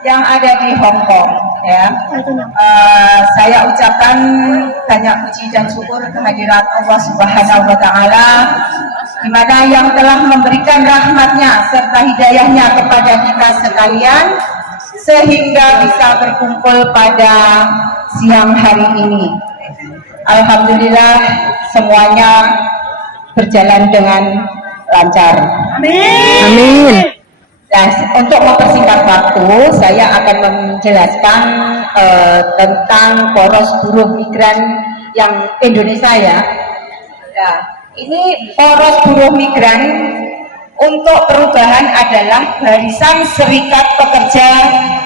yang ada di Hong Kong, ya. Saya ucapkan banyak puji dan syukur kehadirat Allah Subhanahu wa Ta'ala, di mana yang telah memberikan rahmatnya serta hidayahnya kepada kita sekalian sehingga bisa berkumpul pada siang hari ini. Alhamdulillah semuanya berjalan dengan lancar. Amin. Amin. Nah, untuk mempersingkat waktu, saya akan menjelaskan tentang poros buruh migran yang Indonesia, ya. Nah, ini poros buruh migran untuk perubahan adalah barisan serikat pekerja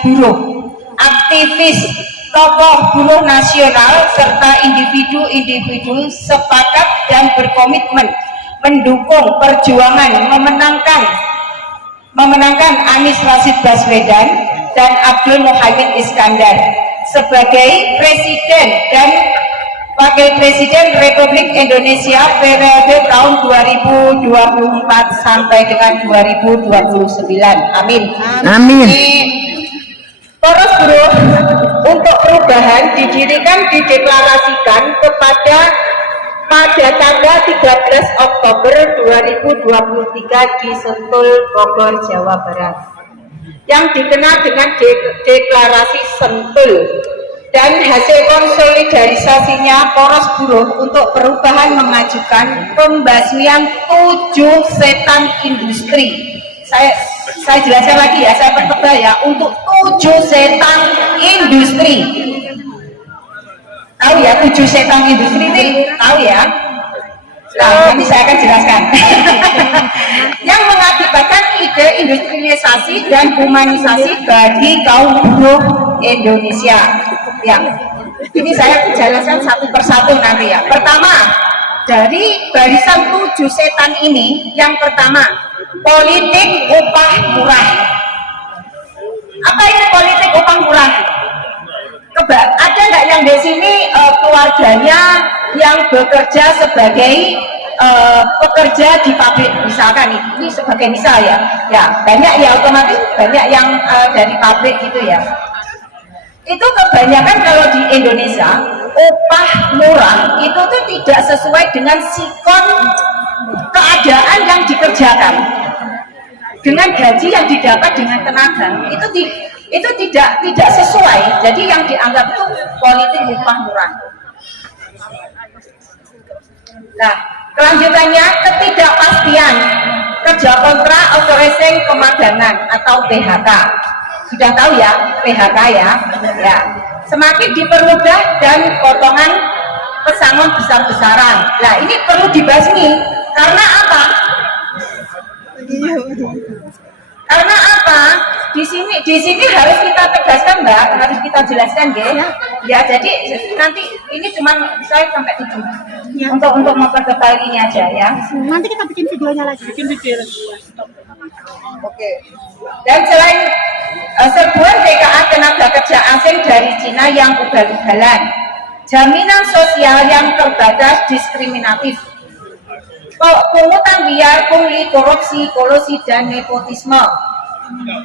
buruh, aktivis, tokoh buruh nasional serta individu-individu sepakat dan berkomitmen mendukung perjuangan memenangkan Anies Rashid Baswedan dan Abdul Muhaimin Iskandar sebagai Presiden dan Wakil Presiden Republik Indonesia periode tahun 2024 sampai dengan 2029. Amin. Amin. Poros buruh untuk perubahan dideklarasikan pada tanggal 13 Oktober 2023 di Sentul, Bogor, Jawa Barat, yang dikenal dengan deklarasi Sentul, dan hasil konsolidasinya poros buruh untuk perubahan mengajukan pembasmian 7 setan industri. Saya jelaskan lagi ya, saya pertebal ya, untuk 7 setan industri. Tahu ya 7 setan industri ini? Tahu ya? Nah, nanti saya akan jelaskan. Yang mengakibatkan ide industrialisasi dan humanisasi bagi kaum buruh Indonesia. Ya, ini saya jelaskan satu persatu nanti ya. Pertama, dari barisan 7 setan ini, yang pertama, politik upah murah. Apa itu politik upah murah? Ada nggak yang di sini keluarganya yang bekerja sebagai pekerja di pabrik, misalkan ini sebagai misal ya, banyak ya, otomatis banyak yang dari pabrik gitu ya. Itu kebanyakan kalau di Indonesia upah murah itu tuh tidak sesuai dengan sikon keadaan yang dikerjakan, dengan gaji yang didapat dengan tenaga, itu tidak sesuai. Jadi yang dianggap itu politik upah murah. Nah, kelanjutannya ketidakpastian kerja kontrak outsourcing pemagangan atau PHK. Sudah tahu ya PHK ya. Semakin dipermudah dan potongan pesangon besar-besaran. Nah, ini perlu dibasmi. Karena apa? Karena apa? Di sini harus kita tegaskan, Mbak, harus kita jelaskan, ya. Jadi nanti ini cuma saya sampai 7 ya. Untuk mempertebal ini aja ya. Nanti kita bikin videonya lagi. Bikin video. Oke. Dan selain serbuan TKA tenaga kerja asing dari Cina yang ugal-ugalan, jaminan sosial yang terbatas diskriminatif, pungutan liar, pungli, korupsi, kolusi, dan nepotisme,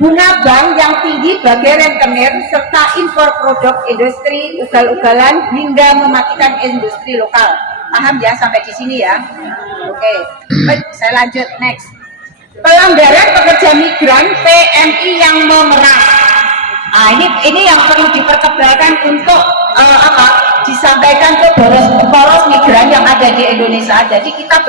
bunga bank yang tinggi bagi rentenir, serta impor produk industri ugal-ugalan hingga mematikan industri lokal. Paham ya sampai di sini ya? Oke. Baik, saya lanjut next. Pelanggaran pekerja migran PMI yang memeras. Nah, ini yang perlu dipertebalkan untuk disampaikan ke poros migran yang ada di Indonesia. Jadi kita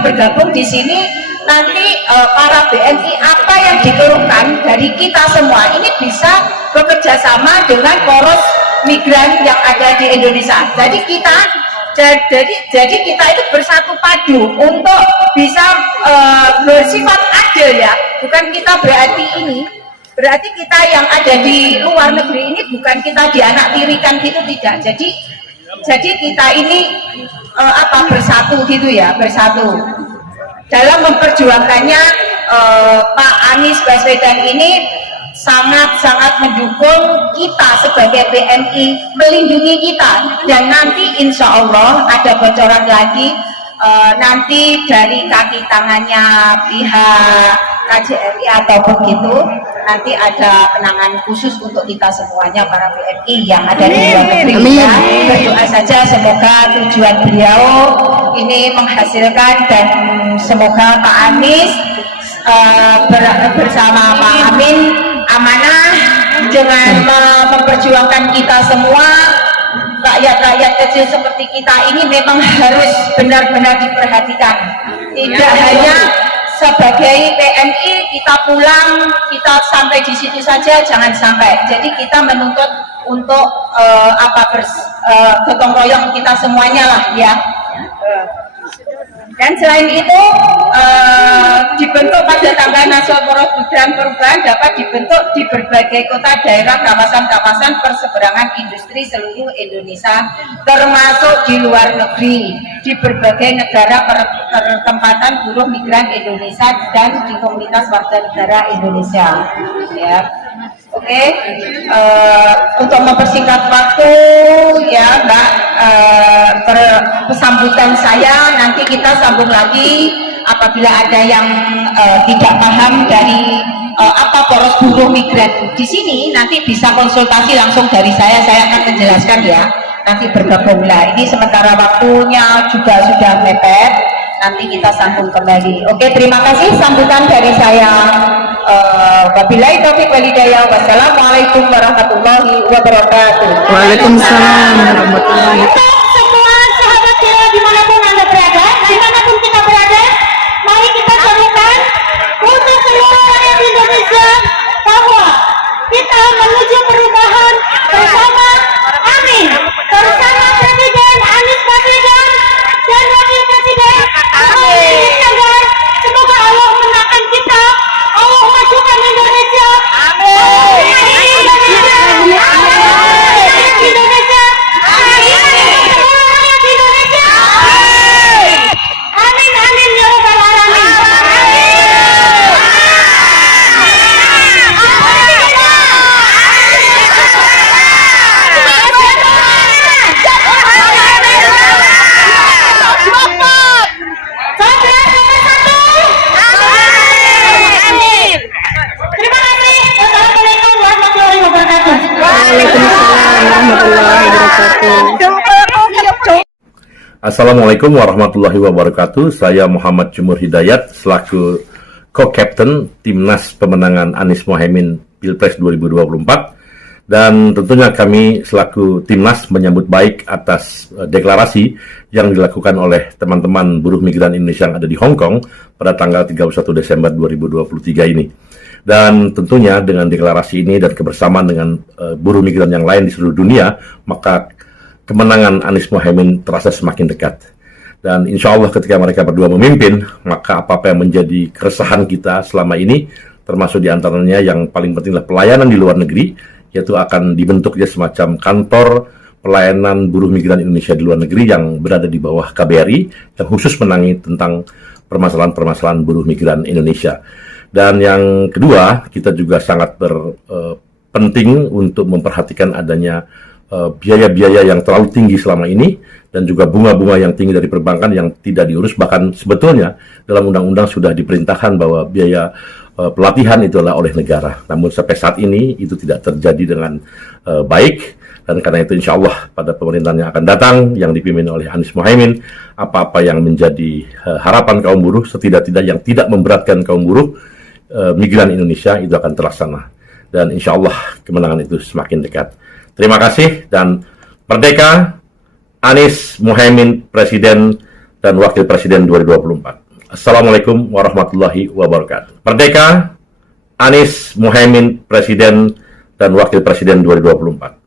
bergabung di sini. Nanti para BMI apa yang dikeluhkan dari kita semua ini bisa bekerja sama dengan poros migran yang ada di Indonesia. Jadi kita itu bersatu padu untuk bisa bersifat adil ya. Bukan kita berarti kita yang ada di luar negeri ini bukan kita dianaktirikan gitu, tidak. Jadi kita ini bersatu gitu ya, bersatu dalam memperjuangkannya. Pak Anies Baswedan ini sangat-sangat mendukung kita sebagai BMI, melindungi kita, dan nanti insya Allah ada bocoran lagi nanti dari kaki tangannya pihak KJRI ataupun gitu, nanti ada kenangan khusus untuk kita semuanya para PMI yang ada di luar negeri. Ya, berdoa saja semoga tujuan beliau ini menghasilkan, dan semoga Pak Anies bersama Pak Amin amanah dengan memperjuangkan kita semua. Rakyat-rakyat kecil seperti kita ini memang harus benar-benar diperhatikan. Tidak hanya sebagai PMI kita pulang, kita sampai di situ saja, jangan sampai. Jadi kita menuntut untuk gotong royong kita semuanya lah ya. Dan selain itu dibentuk pada tanggal nasional program perubahan dapat dibentuk di berbagai kota, daerah, kawasan-kawasan perseberangan industri seluruh Indonesia, termasuk di luar negeri, di berbagai negara pertempatan buruh migran Indonesia dan di komunitas warga negara Indonesia. Ya. Oke, untuk mempersingkat waktu ya Mbak, pesambutan saya nanti kita sambung lagi apabila ada yang tidak paham dari apa poros buruh migran di sini, nanti bisa konsultasi langsung dari saya akan menjelaskan ya, nanti bergabunglah. Ini sementara waktunya juga sudah mepet, nanti kita sambung kembali. Oke, terima kasih sambutan dari saya. Wabillahi taufiq wal hidayah. Wassalamualaikum warahmatullahi wabarakatuh. Waalaikumsalam warahmatullahi wabarakatuh. Semua sahabat kita dimanapun Anda berada, dimanapun kita berada, mari kita carikan untuk seluruh rakyat Indonesia bahwa kita menuju perubahan bersama. Amin. Bersama Presiden Anies Baswedan dan Wakil Presiden Muhaimin Iskandar. Semoga Allah menangkan kita, Allah majukan Indonesia. Assalamualaikum warahmatullahi wabarakatuh. Saya Muhammad Jumur Hidayat selaku Co-Captain Timnas Pemenangan Anies Muhaimin Pilpres 2024, dan tentunya kami selaku Timnas menyambut baik atas deklarasi yang dilakukan oleh teman-teman buruh migran Indonesia yang ada di Hong Kong pada tanggal 31 Desember 2023 ini. Dan tentunya dengan deklarasi ini dan kebersamaan dengan buruh migran yang lain di seluruh dunia, maka kemenangan Anies Muhaimin terasa semakin dekat. Dan insya Allah ketika mereka berdua memimpin, maka apa-apa yang menjadi keresahan kita selama ini, termasuk diantaranya yang paling penting adalah pelayanan di luar negeri, yaitu akan dibentuknya semacam kantor pelayanan buruh migran Indonesia di luar negeri yang berada di bawah KBRI, yang khusus menangani tentang permasalahan-permasalahan buruh migran Indonesia. Dan yang kedua, kita juga sangat penting untuk memperhatikan adanya biaya-biaya yang terlalu tinggi selama ini, dan juga bunga-bunga yang tinggi dari perbankan yang tidak diurus. Bahkan sebetulnya dalam undang-undang sudah diperintahkan bahwa biaya pelatihan itu adalah oleh negara. Namun sampai saat ini itu tidak terjadi dengan baik, dan karena itu insya Allah pada pemerintahan yang akan datang yang dipimpin oleh Anies Muhaimin, apa-apa yang menjadi harapan kaum buruh, setidak-tidak yang tidak memberatkan kaum buruh migran Indonesia, itu akan terlaksana. Dan insya Allah kemenangan itu semakin dekat. Terima kasih, dan merdeka Anies Muhaimin Presiden dan Wakil Presiden 2024. Assalamualaikum warahmatullahi wabarakatuh. Merdeka Anies Muhaimin Presiden dan Wakil Presiden 2024.